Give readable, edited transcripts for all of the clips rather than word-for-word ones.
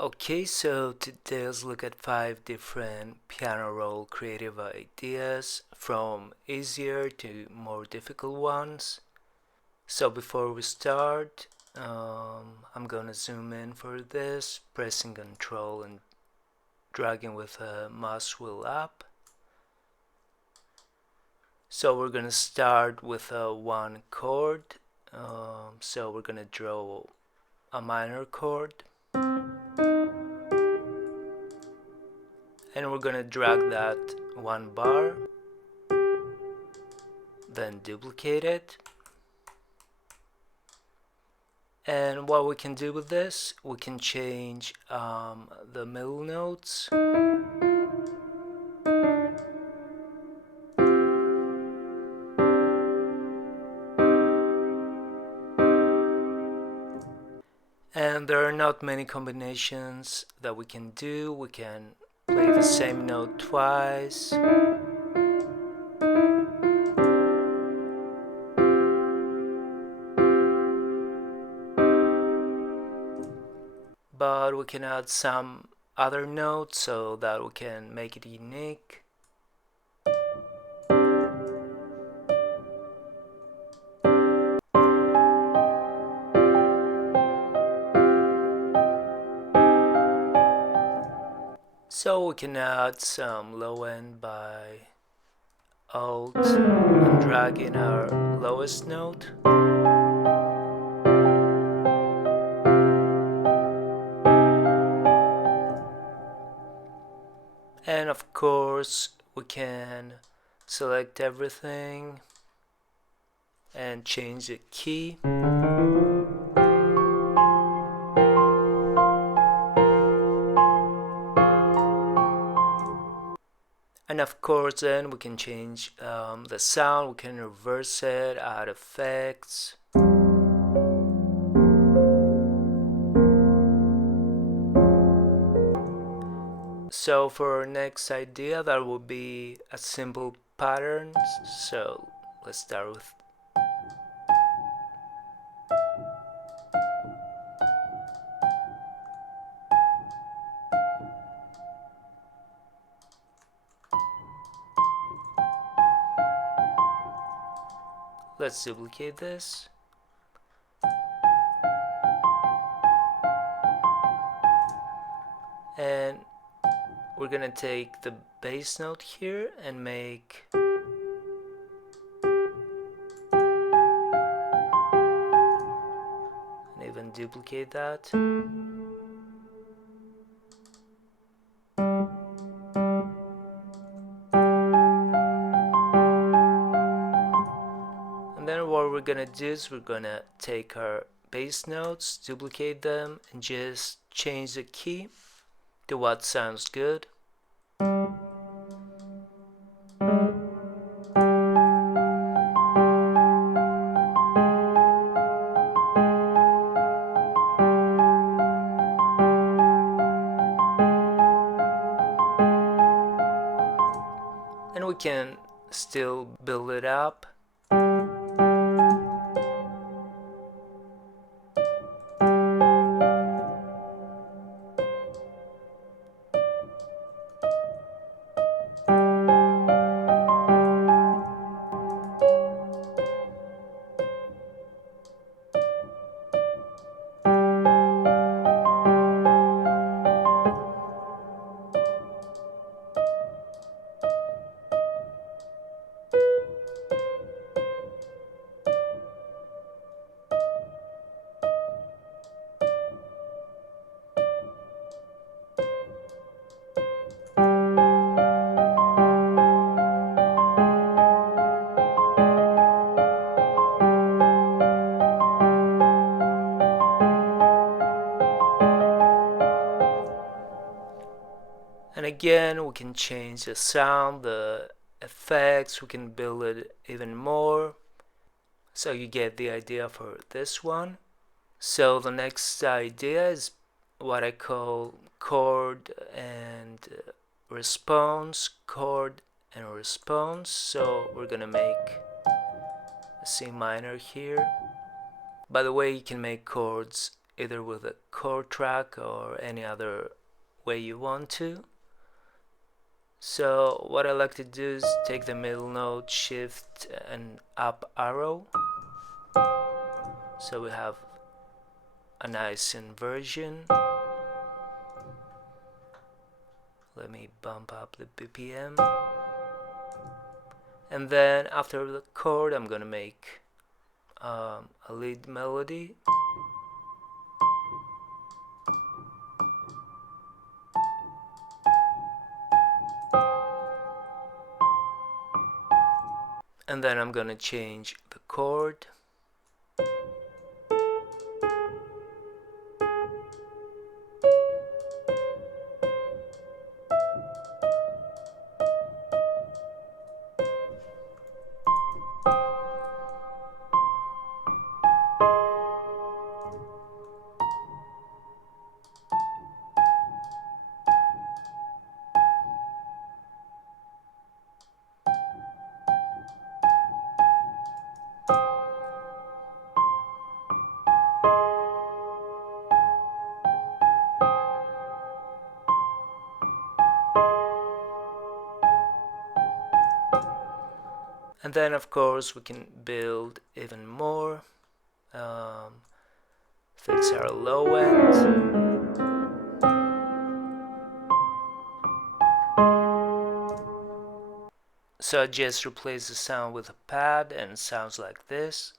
Okay, so today let's look at 5 different piano roll creative ideas from easier to more difficult ones. So before we start, I'm gonna zoom in for this, pressing Control and dragging with a mouse wheel up. So we're gonna start with a 1 chord. So we're gonna draw a minor chord. And we're gonna drag that 1 bar, then duplicate it. And what we can do with this, we can change the middle notes. And there are not many combinations that we can do. We can play the same note twice. But we can add some other notes so that we can make it unique. So we can add some low end by Alt and dragging our lowest note. And of course we can select everything and change the key. And of course then we can change the sound, we can reverse it, add effects. So for our next idea, that will be a simple pattern. So let's start with let's duplicate this. And we're gonna take the bass note here and make and even duplicate that. And then what we're gonna do is we're gonna take our bass notes, duplicate them, and just change the key to what sounds good. And we can still build it up. And again, we can change the sound, the effects, we can build it even more. So you get the idea for this one. So the next idea is what I call chord and response, chord and response. So we're gonna make a C minor here. By the way, you can make chords either with a chord track or any other way you want to. So what I like to do is take the middle note, shift and up arrow, so we have a nice inversion. Let me bump up the BPM. And then after the chord, I'm gonna make a lead melody. And then I'm gonna change the chord. And then of course we can build even more. Fix our low end. So I just replace the sound with a pad and it sounds like this.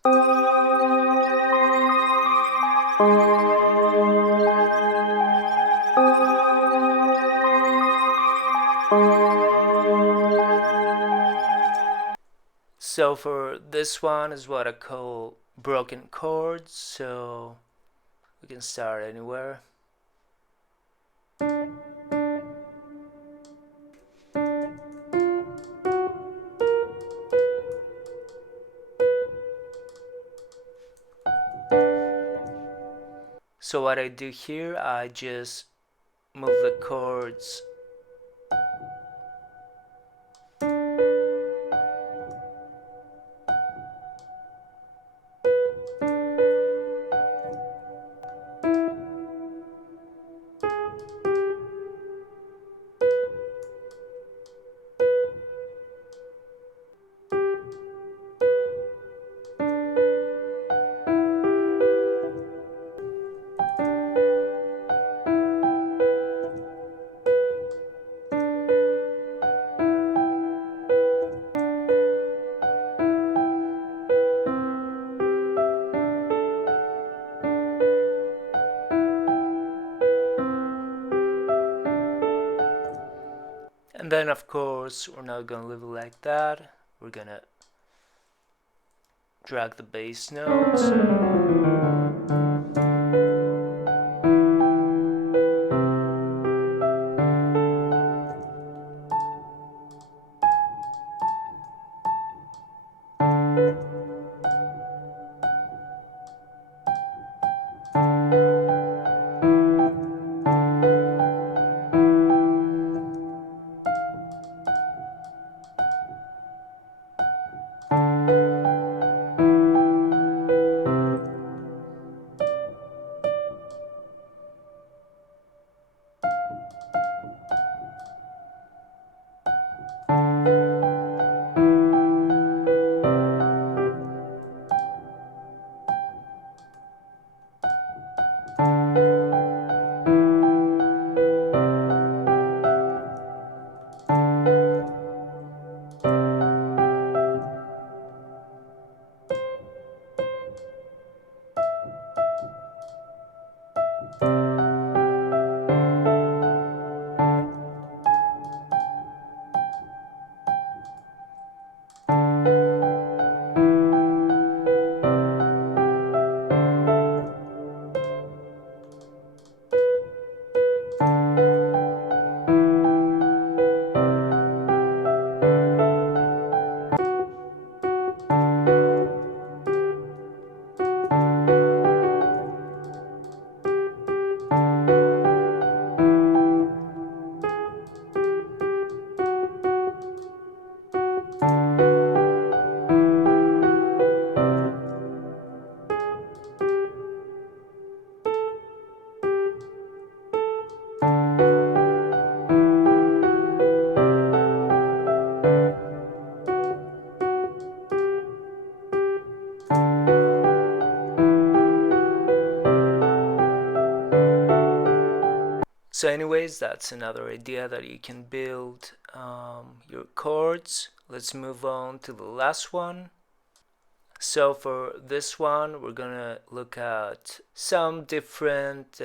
So for this one is what I call broken chords, so we can start anywhere. So what I do here, I just move the chords and then of course we're not gonna leave it like that. We're gonna drag the bass notes. So anyways, that's another idea that you can build your chords. Let's move on to the last one. So for this one, we're gonna look at some different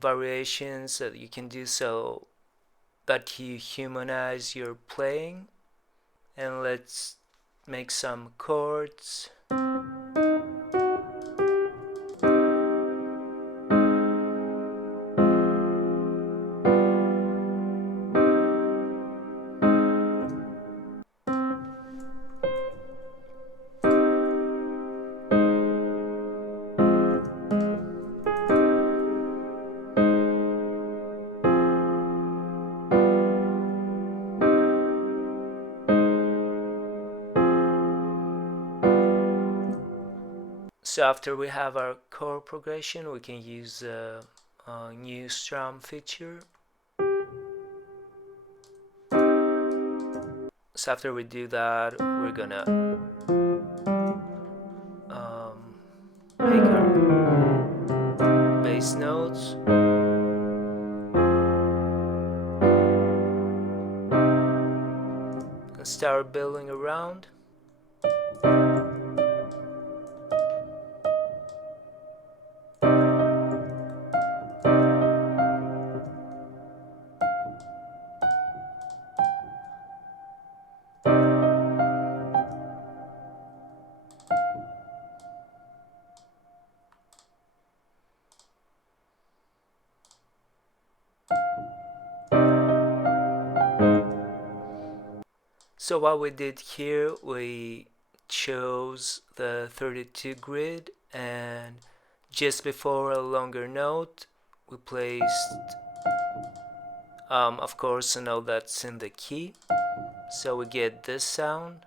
variations that you can do so that you humanize your playing. And let's make some chords. So after we have our chord progression, we can use a new strum feature. So after we do that, we're gonna make our bass notes. And start building around. So what we did here, we chose the 32 grid, and just before a longer note, we placed, of course, a note that's in the key. So we get this sound.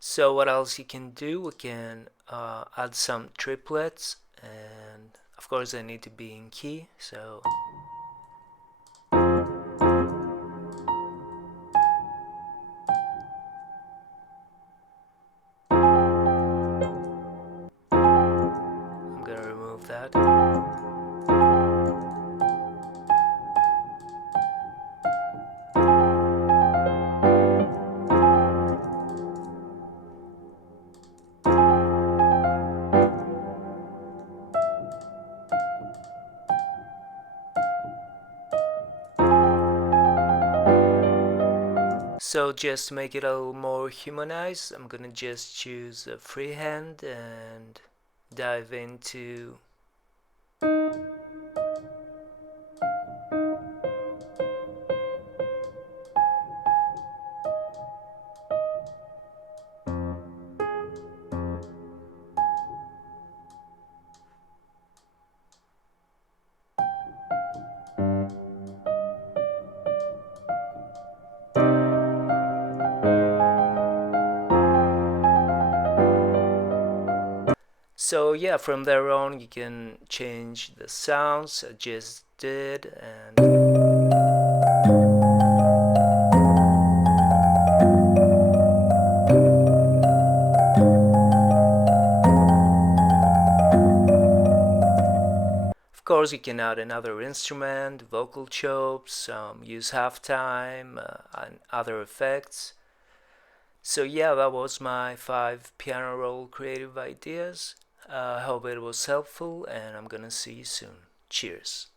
So what else you can do? We can add some triplets, and of course they need to be in key. So I'm gonna remove that. So just to make it a little more humanized, I'm gonna just choose a freehand and dive into So yeah, from there on you can change the sounds I just did, and of course you can add another instrument, vocal chops, use halftime, and other effects. So yeah, that was my 5 piano roll creative ideas. I hope it was helpful, and I'm gonna see you soon. Cheers.